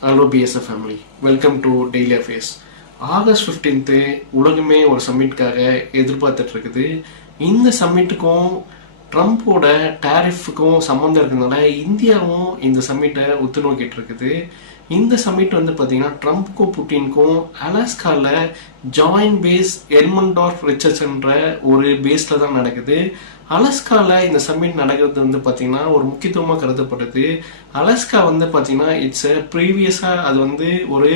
Hello BSF family, welcome to Daily Affairs. August 15th உலகமே ஒரு சம்மிட்காக எதிர்பார்த்துட்டு இருக்குது. இந்த சம்மிட்டுக்கும் ட்ரம்ப்போட டேரிஃபுக்கும் சம்மந்தம் இருக்கிறதுனால இந்தியாவும் இந்த சம்மிட்டை உத்து நோக்கிட்டு இருக்குது. இந்த சம்மிட் வந்து பார்த்தீங்கன்னா ட்ரம்ப்க்கும் புட்டினுக்கும் அலாஸ்காவில் ஜாயின்ட் பேஸ் எர்மன்டார்ஃப் ரிச்சர்ஸ்ன்ற ஒரு பேஸில் தான் நடக்குது. அலாஸ்காவில் இந்த சம்மிட் நடக்கிறது வந்து பார்த்தீங்கன்னா ஒரு முக்கியத்துவமாக கருதப்படுது. அலாஸ்கா வந்து பார்த்தீங்கன்னா இட்ஸ் ப்ரீவியஸாக அது வந்து ஒரு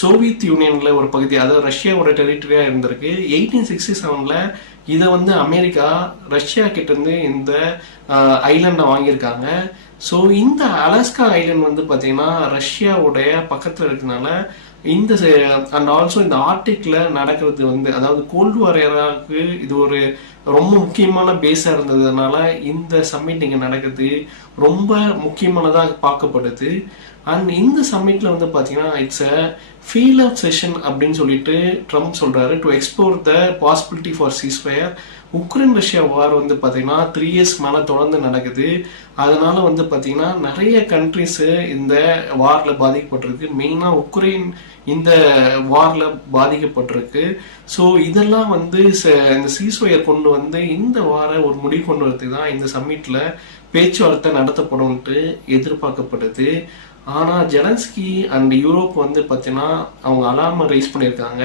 சோவியத் யூனியனில் ஒரு பகுதி, அதாவது ரஷ்யாவோட டெரிட்டரியாக இருந்திருக்கு. 1867 இதை வந்து அமெரிக்கா ரஷ்யா கிட்டேருந்து இந்த ஐலண்டை வாங்கியிருக்காங்க. ஸோ இந்த அலாஸ்கா ஐலண்ட் வந்து பார்த்தீங்கன்னா ரஷ்யாவுடைய பக்கத்தில் இருக்கிறதுனால இந்த அண்ட் ஆல்சோ இந்த ஆர்டிக்ல நடக்கிறது வந்து, அதாவது கோல்டு வார் ஏராவுக்கு இது ஒரு ரொம்ப முக்கியமான பேஸாக இருந்ததுனால இந்த சம்மிட் இங்கே நடக்குது ரொம்ப முக்கியமானதாக பார்க்கப்படுது. அண்ட் இந்த சம்மிட்ல வந்து பார்த்தீங்கன்னா it's a feel out session அப்படின்னு சொல்லிட்டு ட்ரம்ப் சொல்றாரு, to explore the possibility for ceasefire. Ukraine Russia வார் வந்து பார்த்தீங்கன்னா 3 years மேலே தொடர்ந்து நடக்குது. அதனால வந்து பார்த்தீங்கன்னா நிறைய கண்ட்ரிஸ் இந்த வாரில் பாதிக்கப்பட்டிருக்கு. மெயினாக உக்ரைன் இந்த வாரில் பாதிக்கப்பட்டிருக்கு. ஸோ இதெல்லாம் வந்து இந்த சீஸ்ஃபயர் கொண்டு வந்து இந்த வார ஒரு முடிவு கொண்டு வரதுக்கு தான் இந்த சம்மிட்டில் பேச்சுவார்த்தை நடத்தப்படும்ட்டு எதிர்பார்க்கப்படுது. ஆனால் ஜெலன்ஸ்கி அண்ட் யூரோப் வந்து பார்த்தீங்கன்னா அவங்க அலார்மை ரைஸ் பண்ணியிருக்காங்க.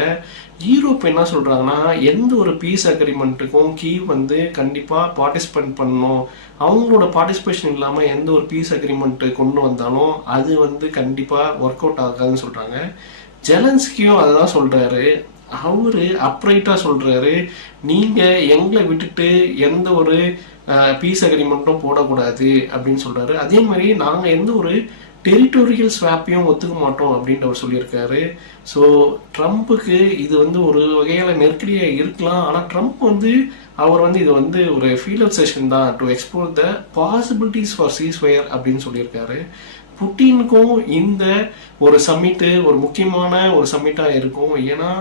யூரோப் என்ன சொல்கிறாங்கன்னா, எந்த ஒரு பீஸ் அக்ரிமெண்ட்டுக்கும் கீவ் வந்து கண்டிப்பாக பார்ட்டிசிபேட் பண்ணணும், அவங்களோட பார்ட்டிசிபேஷன் இல்லாமல் எந்த ஒரு பீஸ் அக்ரிமெண்ட்டு கொண்டு வந்தாலும் அது வந்து கண்டிப்பாக ஒர்க் அவுட் ஆகாதுன்னு சொல்கிறாங்க. ஜெலன்ஸ்கியும் அதை தான் சொல்கிறாரு. அவரு அப்ரைட்டாக சொல்கிறாரு, நீங்கள் எங்களை விட்டுட்டு எந்த ஒரு பீஸ் அக்ரிமெண்ட்டும் போடக்கூடாது அப்படின்னு சொல்கிறாரு. அதே மாதிரி நாங்கள் எந்த ஒரு டெரிட்டோரியல் ஸ்வாப்பையும் ஒத்துக்க மாட்டோம் அப்படின்ட்டு அவர் சொல்லியிருக்காரு. ஸோ ட்ரம்ப்புக்கு இது வந்து ஒரு வகையால் நெருக்கடியாக இருக்கலாம். ஆனால் ட்ரம்ப் வந்து அவர் வந்து இது வந்து ஒரு ஃபீல் அவுட் செஷன் தான், to explore the possibilities for ceasefire அப்படின்னு சொல்லியிருக்காரு. புட்டினுக்கும் இந்த ஒரு சம்மிட்டு ஒரு முக்கியமான ஒரு சம்மிட்டாக இருக்கும். ஏன்னா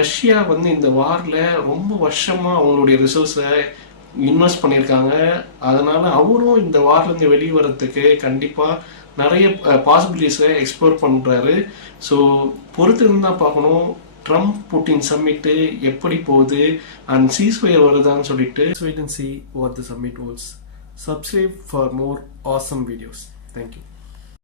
ரஷ்யா வந்து இந்த வாரில் ரொம்ப வருஷமாக அவங்களுடைய ரிசோர்ஸை இன்வெஸ்ட் பண்ணியிருக்காங்க. அதனால அவரும் இந்த வார்லேருந்து வெளியே வரத்துக்கு கண்டிப்பாக நிறைய பாசிபிலிட்டிஸை எக்ஸ்ப்ளோர் பண்ணுறாரு. ஸோ பொறுத்து இருந்தால் பார்க்கணும் ட்ரம்ப் புட்டின் சம்மிட்டு எப்படி போகுது அண்ட் சீஸ்ஃபயர் வருதான்னு சொல்லிட்டு. Wait and see what the summit holds. Subscribe for more awesome videos. Thank you.